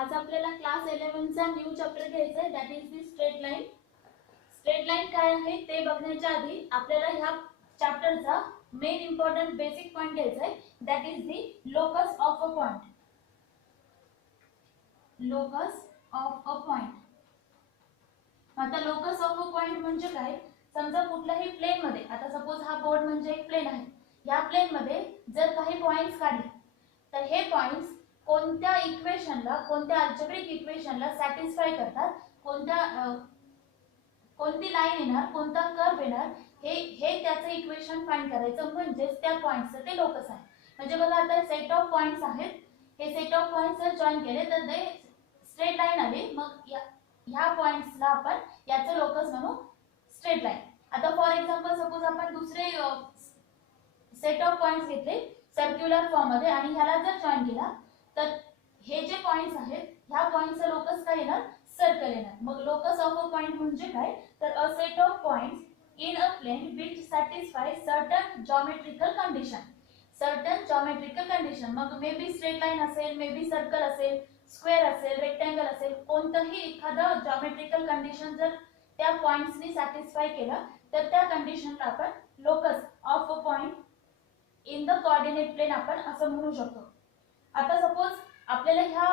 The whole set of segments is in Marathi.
आज आपल्याला क्लास 11 चा न्यू चॅप्टर घ्यायचा आहे, that is the straight line. Straight line काय आहे ते बघण्याच्या आधी आपल्याला ह्या चॅप्टरचा मेन इम्पॉर्टंट बेसिक पॉइंट घ्यायचा आहे, that is the locus of a point. Locus of a point. आता लोकस ऑफ अ पॉइंट म्हणजे काय? समजा कुठल्याही प्लेन मध्ये, आता सपोज हा बोर्ड म्हणजे एक प्लेन आहे, या प्लेन मध्ये जर काही पॉइंट्स काढले तर हे पॉइंट्स कोणत्या इक्वेशनला, कोणत्या अल्जेब्रिक इक्वेशनला सॅटिस्फाय करतात, कोणती लाईन येणार, कोणता कर्व येणार, हे त्याचं इक्वेशन फाइंड करायचं, म्हणजेच त्या पॉइंट्सचं ते लोकस आहे. म्हणजे बघा आता सेट ऑफ पॉइंट्स आहेत, हे सेट ऑफ पॉइंट्स जर जॉइन केले तर ते स्ट्रेट लाईन आली. मग ह्या पॉइंट्सला आपण याचं लोकस म्हणू स्ट्रेट लाईन. आता फॉर एक्झाम्पल सपोज आपण दुसरे सेट ऑफ पॉइंट्स घेतले सर्क्युलर फॉर्म मध्ये आणि ह्याला जर जॉइन केला तर हे जे पॉइंट्स आहेत ह्या पॉइंटचं लोकस काय येणार? सर्कल येणार. मग लोकस ऑफ अ पॉइंट म्हणजे काय? तर a set of points in a plane which satisfy certain geometrical condition. Certain geometrical condition. मग मे बी स्ट्रेट लाईन असेल, मे बी सर्कल असेल, स्क्वेअर असेल, रेक्टँगल असेल, कोणतंही एखादं जॉमेट्रिकल कंडिशन जर त्या पॉइंट्सनी सॅटिस्फाय केलं तर त्या कंडिशनला आपण locus of a point in the coordinate plane आपण असं म्हणू शकतो. आता सपोज आपल्याला ह्या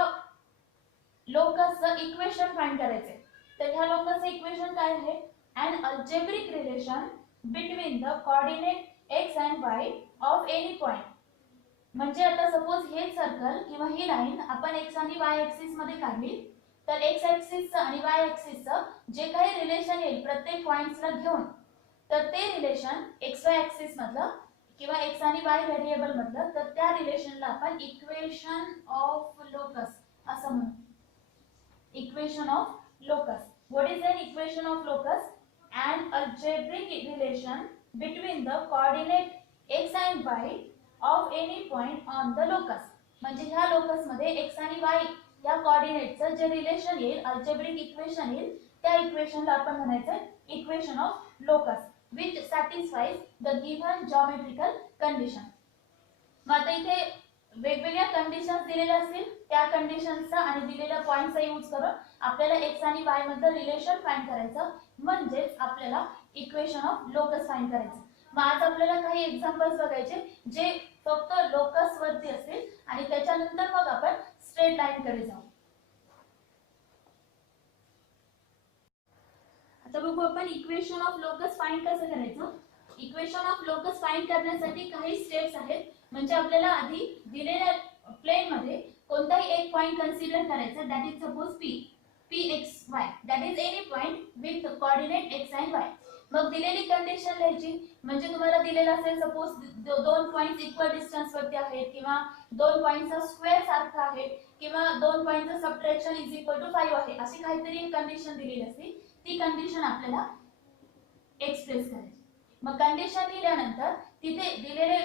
लोकसचं इक्वेशन फाइंड करायचे, तर ह्या लोकसचं इक्वेशन काय आहे? an algebraic relation between the coordinate x and y of any point. म्हणजे आता सपोज हे सर्कल किंवा ही लाईन आपण x आणि y ऍक्सिस मध्ये काढली तर x ऍक्सिसचं आणि y ऍक्सिसचं जे काही रिलेशन येईल प्रत्येक पॉइंट्सला घेऊन, तर ते रिलेशन xy ऍक्सिस मधलं किंवा x आणि y व्हेरिएबल मधलं, तर त्या रिलेशनला आपण इक्वेशन ऑफ लोकस असं म्हणू. Equation of locus. What is an equation of locus? an algebraic relation between the coordinate x and y of any point on the locus. म्हणजे ह्या लोकस मध्ये x आणि y या कोऑर्डिनेटचं जे रिलेशन येईल, अल्जेब्रिक इक्वेशन येईल, त्या इक्वेशनला आपण म्हणायचं equation of locus which satisfies the given geometrical condition. मग आता इथे वेगवेगळ्या कंडिशन्स दिलेल्या असतील, त्या कंडिशन्सचा आणि दिलेल्या पॉइंटचा यूज करून आपल्याला x आणि y मधलं रिलेशन फाइंड करायचं, म्हणजेच आपल्याला इक्वेशन ऑफ लोकस फाइंड करायचं. मग आज आपल्याला काही एक्झाम्पल्स बघायचे जे फक्त लोकस वरती असतील आणि त्याच्यानंतर मग आपण स्ट्रेट लाईन कडे जाऊ. आता बघू आपण इक्वेशन ऑफ लोकस फाइंड कसं करायचं. इक्वेशन ऑफ लोकस फाइंड करण्यासाठी काही स्टेप्स आहेत. म्हणजे आपल्याला आधी दिलेल्या प्लेन मध्ये कोणताही एक पॉइंट कन्सिडर करायचा, that is suppose pxy, that is any point with coordinate x and y. मग दिलेली कंडिशन लिहायची. म्हणजे तुम्हाला दिलेला असेल सपोज दोन पॉइंट्स इक्वल डिस्टन्स वरती आहेत, किंवा दोन पॉइंटचा स्क्वेअर सारखा आहे, किंवा दोन पॉइंटचं सबट्रॅक्शन इज इक्वल टू 5 आहे, अशी काहीतरी कंडिशन दिलेली असते. ती कंडिशन आपल्याला एक्सप्रेस करायची. मग कंडिशन लिहिल्यानंतर तिथे दिलेले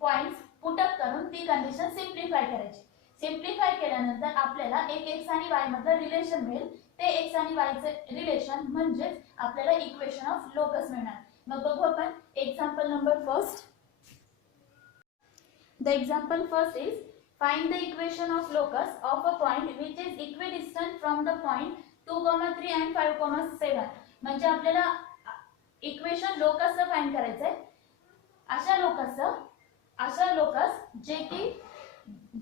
पॉइंट्स पुट अप करून ती कंडिशन सिम्प्लिफाय करायची. सिम्प्लिफाय केल्यानंतर आपल्याला एक x आणि y मधलं रिलेशन मिळेल. ते x आणि y चे रिलेशन म्हणजेच आपल्याला इक्वेशन ऑफ लोकस मिळणार. मग बघू आपण example number first. The example first is find the equation of locus of a point which is equidistant from the point 2,3 and 5,7. म्हणजे आपल्याला इक्वेशन लोकसचं फाइंड करायचंय. अशा लोकस जे की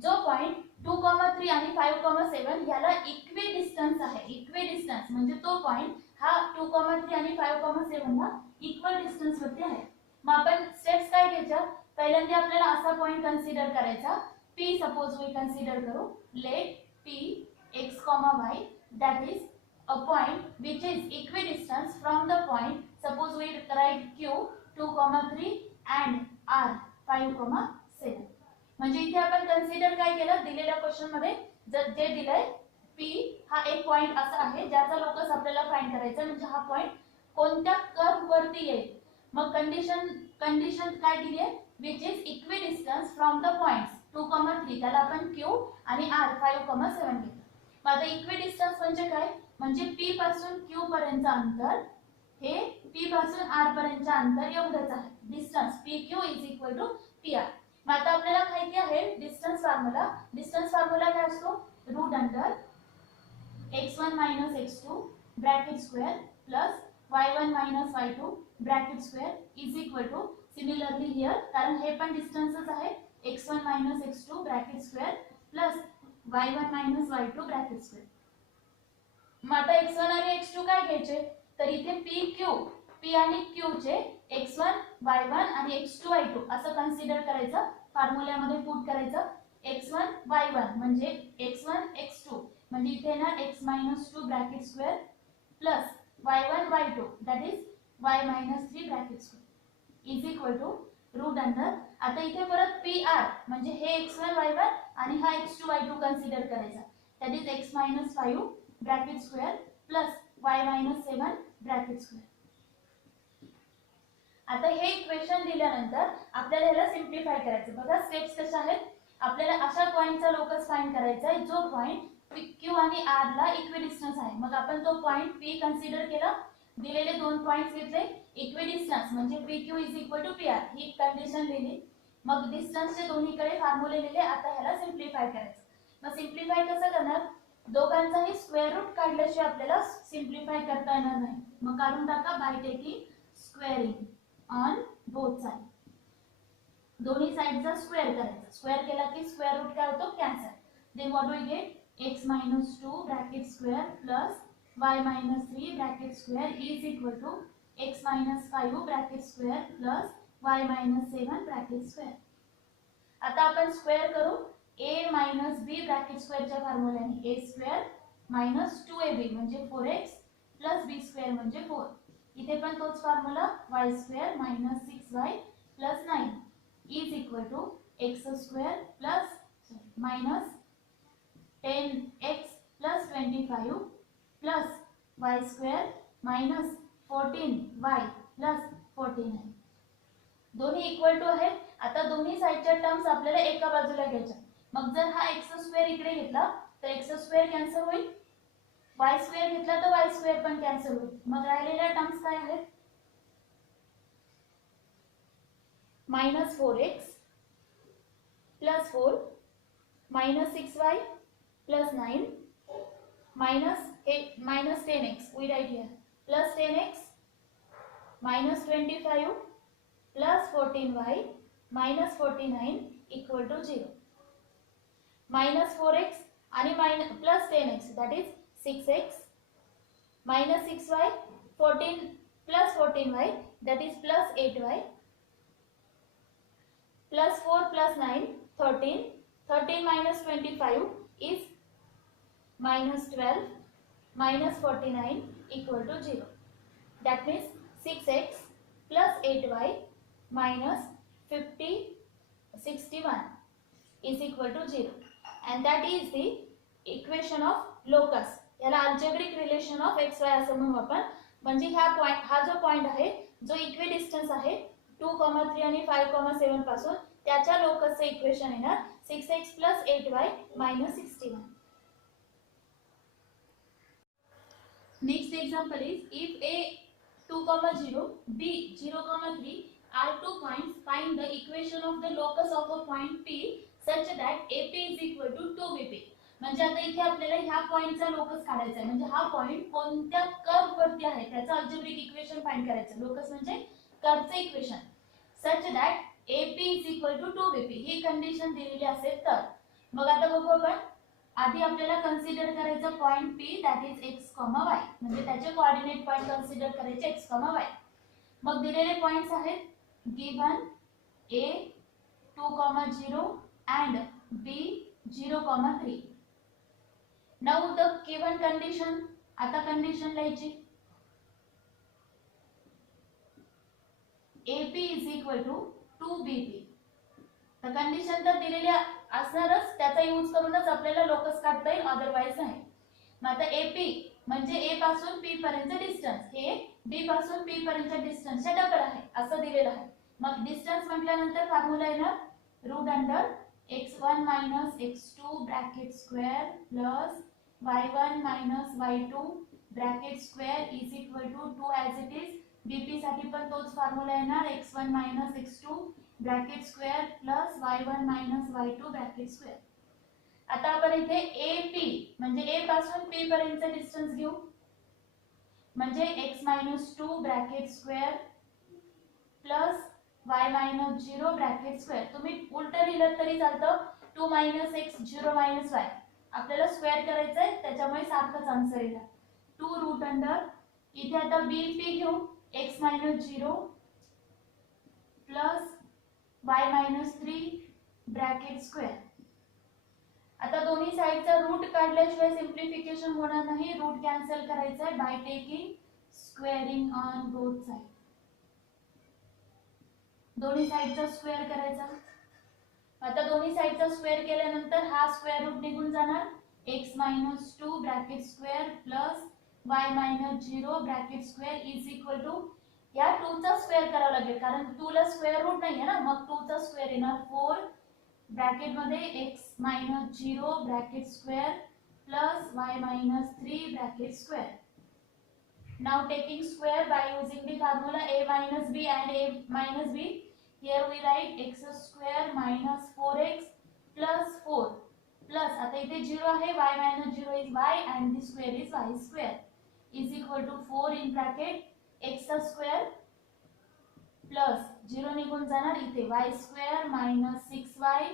जो पॉइंट 2,3 आणि 5,7 याला इक्विडिस्टन्स आहे. इक्विडिस्टन्स म्हणजे तो पॉइंट हा 2,3 आणि 5,7 ला इक्वल डिस्टन्स वरती आहे. मग आपण स्टेप्स काय घ्यायच्या? पहिल्यांदा आपल्याला असा पॉइंट कन्सिडर करायचा, p सपोज वी कन्सिडर करू. Let p x, y that is a point which is equidistant from the point, suppose we write q 2,3 and r 5,7. म्हणजे इथे आपण कन्सिडर काय केलं, दिलेल्या क्वेश्चन मध्ये जे दिलंय p हा एक पॉइंट असा आहे ज्याचा लोकस आपल्याला फाइंड करायचा. म्हणजे हा पॉइंट कोणत्या कर्व वरती येईल. मग कंडिशन काय दिली आहे? which is equidistant from the points 2,3, त्याला आपण q आणि r 5,7 घेतो. मग आता इक्विडिस्टन्स म्हणजे काय? म्हणजे p पासून q पर्यंतचं अंतर हे p पासून r पर्यंतचं अंतर एवढंच आहे. Distance pq is equal to pr. मग आता आपल्याला माहिती आहे डिस्टन्स फॉर्म्युला. डिस्टन्स फॉर्म्युला काय असतो? Root under x1 minus x2 bracket square plus y1 minus y2 bracket square is equal to similarly here कारण हे पण डिस्टन्सच आहे x1 minus x2 bracket square plus y1 minus y2 bracket square. मग आता x1 आणि x2 काय घ्यायचे तर इथे p q p आणि q चे x1 y1 आणि x2 y2 असं कन्सिडर करायचं फॉर्म्युल्यामध्ये पुट करायचं x1 y1 म्हणजे x1 x2 म्हणजे इथे ना x minus 2 bracket square plus y1 y2 that is y minus 3 bracket square is equal to root under आता इथे परत pr म्हणजे हे x1 y1 आणि हा x2 y2 कन्सिडर करायचा that is x minus 5 bracket square plus y minus 7 bracket square. आता हे इक्वेशन दिल्यानंतर आपल्याला याला सिम्प्लिफाय करायचं बघा स्टेप्स कशा आहेत आपल्याला अशा पॉइंटचा लोकस फाइंड करायचा आहे जो पॉइंट q आणि r ला इक्विडिस्टन्स आहे मग आपण तो पॉइंट p कन्सिडर केला दिलेले दोन पॉइंट्स घेतले इक्विडिस्टन्स म्हणजे pq is equal to pr ही कंडिशन लिहिली मग डिस्टन्सचे दोन्हीकडे फॉर्म्युले लिहिले आता ह्याला सिम्प्लिफाय करायचं मग सिम्प्लिफाय कसं करणार दोघांचाही स्क्वेअर रूट काढल्याशिवाय आपल्याला सिम्प्लिफाय करता येणार नाही मग काढून टाका by taking squaring on both side दोन्ही साइडचा स्क्वेअर करायचा स्क्वेअर केला की स्क्वेअर रूट काय होतो cancel then what we get x minus 2 bracket square plus y minus 3 bracket square is equal to x minus 5 bracket square plus y minus 7 bracket square. आता आपण स्क्वेअर करू a minus b bracket square च्या फॉर्म्युल्याने a square minus 2ab म्हणजे 4x plus b square म्हणजे 4 इथे पण तोच formula y square minus 6y plus 9 is equal to x square plus minus 10x plus 25 plus y square minus 14y plus 49 दोन्ही इक्वल टू आहेत आता दोन्ही साइडच्या टर्म्स आपल्याला एका बाजूला घ्यायच्या मग जर हा x स्क्वेअर इकडे घेतला तर x स्क्वेअर कॅन्सल होईल y स्क्वेअर घेतला तर y स्क्वेअर पण कॅन्सल होईल मग राहिलेल्या टर्म्स काय आहेत -4x plus 4 -6y plus 9 minus 10x we write here plus 10x minus 25 plus 14y minus 49 equal to 0 minus 4x आणि plus 10x that is 6x minus 6y 14 plus 14y that is plus 8y plus 4 plus 9 13 minus 25 is minus 12 minus 49 equal to 0 that means 6x plus 8y minus 61 is equal to 0 and that is the equation of locus याला algebraic relation of xy असं म्हणू आपण म्हणजे हा जो पॉइंट आहे जो इक्विडिस्टन्स आहे 2,3 आणि 5,7 पासून त्याच्या लोकसचे इक्वेशन येणार 6x plus 8y minus 61. Next example is if a 2,0 b 0,3 are 2 points find the equation of the locus of a point p such that ap is equal to 2bp म्हणजे आता इथे आपल्याला ह्या पॉइंटचा लोकस काढायचा आहे म्हणजे हा पॉइंट कोणत्या कर्व वरती आहे त्याचा अल्जेब्रिक इक्वेशन फाइंड करायचं लोकस म्हणजे कर्वचे equation such that ap is equal to 2bp ही कंडिशन दिलेली असेल तर मग आता बघू आपण आधी आपल्याला कन्सिडर करायचं point p that is x, y म्हणजे त्याचे कोऑर्डिनेट पॉइंट कन्सिडर करायचे x, y मग दिलेले पॉइंट्स आहेत given a 2,0 and b 0,3 now the given condition आता कंडिशन लिहायची ap is equal to 2bp तर कंडिशन तर दिलेली असणारच त्याचा यूज करूनच आपल्याला लोकस काढता येईल अदरवाइज नाही मग आता ap म्हणजे a पासून p पर्यंत डिस्टन्स हे b पासून p पर्यंत डिस्टन्सच्या डबल आहे असं दिलेलं आहे मग डिस्टन्स म्हटल्यानंतर फॉर्म्युला येणार root under x1 x2 bracket square plus y1 y2 bracket square is equal to 2 as it is bp साठी पण तोच फॉर्म्युला येणार x1 x2 bracket square plus y1 y2 bracket square आता आपण इथे ए पी म्हणजे ए पासून पी पर्यंतचा डिस्टन्स घेऊ, म्हणजे x minus 2 bracket square plus y minus 0 bracket square. तुम्ही उलट लिहिलं तरी चालतं, 2 मायनस एक्स 0 मायनस वाय. आपल्याला स्क्वेअर करायचं आहे त्याच्यामुळे सारखंच आन्सर येईल. 2 रूट अंडर इथे आता बी पी घेऊ, x minus 0 plus y minus 3 bracket square. आता दोन्ही साइडचा रूट काढल्याशिवाय सिंप्लिफिकेशन होणार नाही. रूट कॅन्सल करायचा आहे by taking squaring on both side. दोन्ही साइडचा स्क्वेअर करायचा. आता दोन्ही साइडचा स्क्वेअर केल्यानंतर हा स्क्वेअर रूट निघून जाणार. x minus 2 bracket square plus y minus 0 bracket square is equal to, या 2 चा स्क्वेअर करावा लागेल कारण 2 ला स्क्वेअर रूट नाहीये ना, मग 2 चा स्क्वेअर येणार 4 ब्रॅकेट मध्ये x minus 0 bracket square plus y minus 3 bracket square. Now taking square by using the formula a minus b and a minus b, here we write x square minus 4x plus 4 plus, आता इथे 0 आहे, y minus 0 is y and the square is y square is equal to 4 in bracket x square plus 0 निघून जाणार इथे y square minus 6y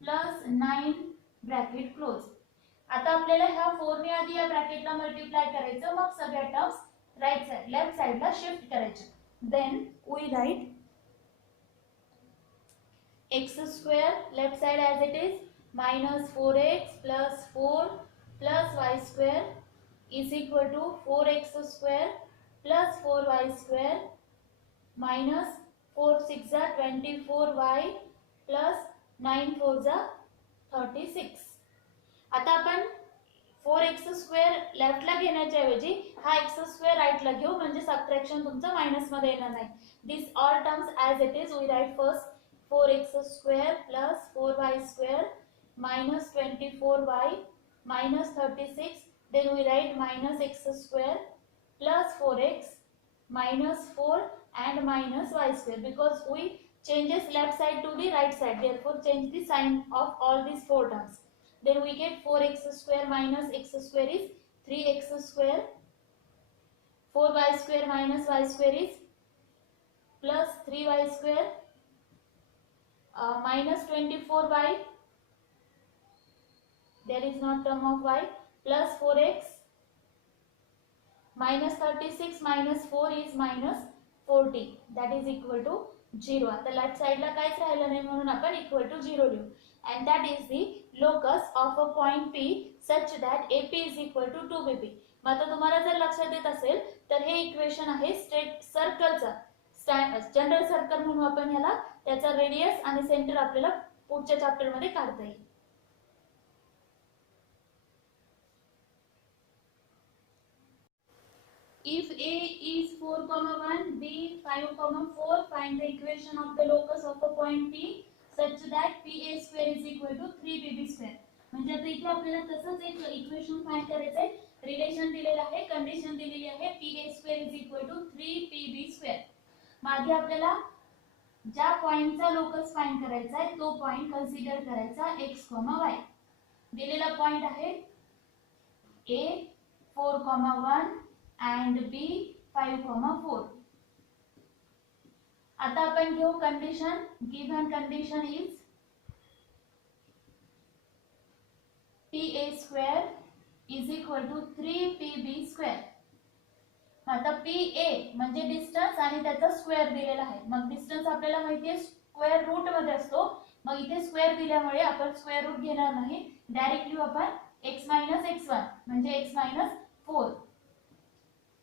plus 9 bracket close. आता आपल्याला ह्या 4 ने आधी या ब्रॅकेटला मल्टिप्लाय करायचं, मग सगळ्या terms right side left side ला शिफ्ट करायचे. Then we write x square left side as it is minus 4x plus 4 plus y square is equal to 4x square plus 4y square minus 4 6 are 24y plus 9 4 are 36. आता आपण 4x स्क्वेअर लेफ्टला घेण्याच्या ऐवजी हा x स्क्वेअर राईटला घेऊ, म्हणजे सबट्रॅक्शन तुमचं मायनस मध्ये येणार नाही. This all terms as it is we write first 4x square plus 4y square minus 24y minus 36. Then we write minus x square plus 4x minus 4 and minus y square, because we changes left side to the right side, therefore change the sign of all these four terms. Then we get 4x square minus x square is 3x square, 4y square minus y square is plus 3y square minus 24y, there is not term of y, plus 4x minus 36 minus 4 is minus 40, that is equal to 0. आता लेफ्ट साइड ला काहीच राहिलं नाही म्हणून आपण equal to 0 लिहू. And that is the locus of a point P such that AP is equal to 2BP. मग आता तुम्हाला जर लक्षात येत असेल तर हे इक्वेशन आहे स्ट्रेट सर्कलचा, जनरल सर्कल म्हणून आपण ह्याला. त्याचा रेडियस आणि सेंटर आपल्याला पुढच्या चॅप्टर मध्ये काढता येईल. If A is 4,1, B 5,4, find the equation of the locus of a point P such that PA square is equal to 3BB square. म्हणजे आता इथे आपल्याला तसंच एक इक्वेशन फाइंड करायचं आहे. रिलेशन दिलेलं आहे, कंडिशन दिलेली आहे, PA square is equal to 3PB square. मागे आपल्याला ज्या पॉइंटचा लोकस फाइंड करायचा आहे तो पॉइंट कन्सिडर करायचा x, y. दिलेला पॉइंट आहे A 4,1 and B 5,4. आता आपण घेऊ condition. Given condition is PA square is equal to 3PB square. आता PA म्हणजे डिस्टन्स आणि त्याचा स्क्वेअर दिलेला आहे. मग डिस्टन्स आपल्याला माहिती आहे स्क्वेअर रूट मध्ये असतो, मग इथे स्क्वेअर दिल्यामुळे आपण स्क्वेअर रूट घेणार नाही, डायरेक्टली आपण x x1 म्हणजे x 4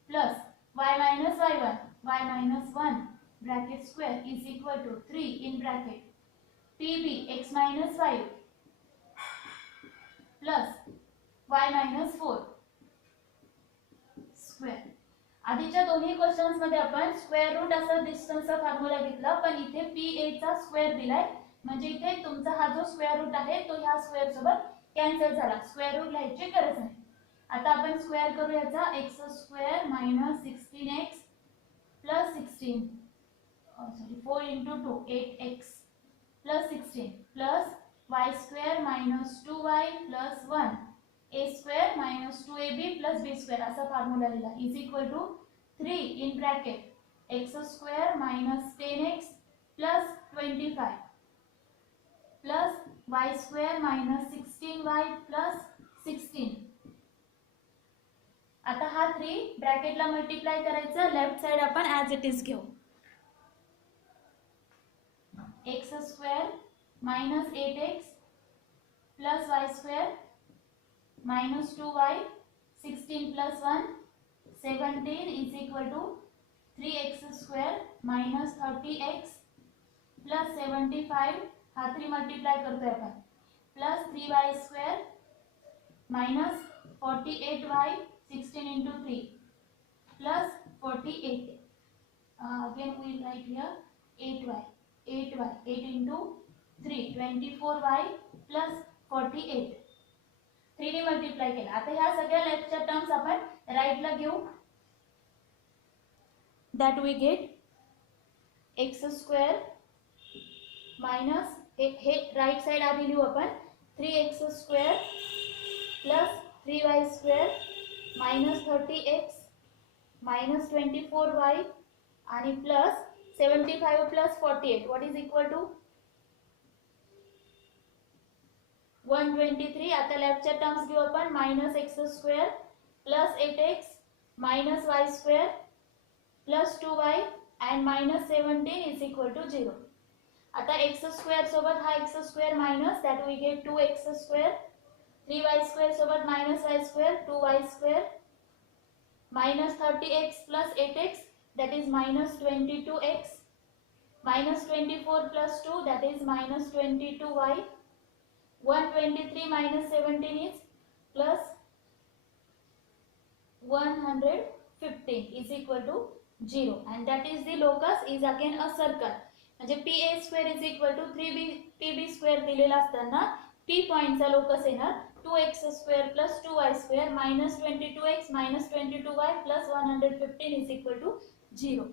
plus y minus y1 y minus 1 bracket square is equal to 3 in bracket pb x minus 5 plus y minus 4 square. आधीच्या दोन्ही क्वेश्चन्स मध्ये आपण स्क्वेअर रूट असा डिस्टन्सचा फॉर्म्युला घेतला, पण इथे pa चा स्क्वेअर दिलाय, म्हणजे इथे तुमचा हा जो स्क्वेअर रूट आहे तो ह्या स्क्वेअर सोबत कॅन्सल झाला, स्क्वेअर रूट लिहायची गरज नाही. आता आपण स्क्वेअर करू याचा x square minus 16x plus 16 4 into 2 8x plus 16 plus y square minus 2y plus 1 a square minus 2ab plus b square असा फॉर्म्युला लिहिला is equal to 3 in bracket x square minus 10x plus 25 plus y square minus 16y plus 16. आता हा 3 ब्रॅकेटला मल्टिप्लाय करायचा, लेफ्ट साइड आपण ॲज इट इज घेऊ. x square minus 8x plus y square minus 2y 16 plus 1 17 is equal to 3x square minus 30x plus 75 हा 3 मल्टिप्लाय करतोय आपण plus 3y square minus 48y 16 into 3 plus 48. Again we will write here 8 into 3 24y plus 48. 3 ने मल्टिप्लाय केला. आता ह्या सगळ्या लेफ्टच्या टर्म्स आपण राईटला घेऊ. that we get x square minus हे राइट साइड आधी लिहू आपण 3x square plus 3y square minus 30x minus 24y आणि plus 75 plus 48 what is equal to 123. आता लेफ्टच्या टर्म्स घेऊ आपण minus x square plus 8x minus y square plus 2y and minus 17 is equal to 0. आता x square सोबत हा x square minus that we get 2x square 3y square सोबत minus y square 2y square minus 30x plus 8x that is minus 22x minus 24 plus 2 that is minus 22y 123 minus 17 is plus 115 is equal to 0 and that is the locus is again a circle. म्हणजे pa square is equal to 3pb square दिलेला असताना p पॉइंटचा लोकस येणार 2x square plus 2y square minus 22x minus 22y plus 115 is equal to 0.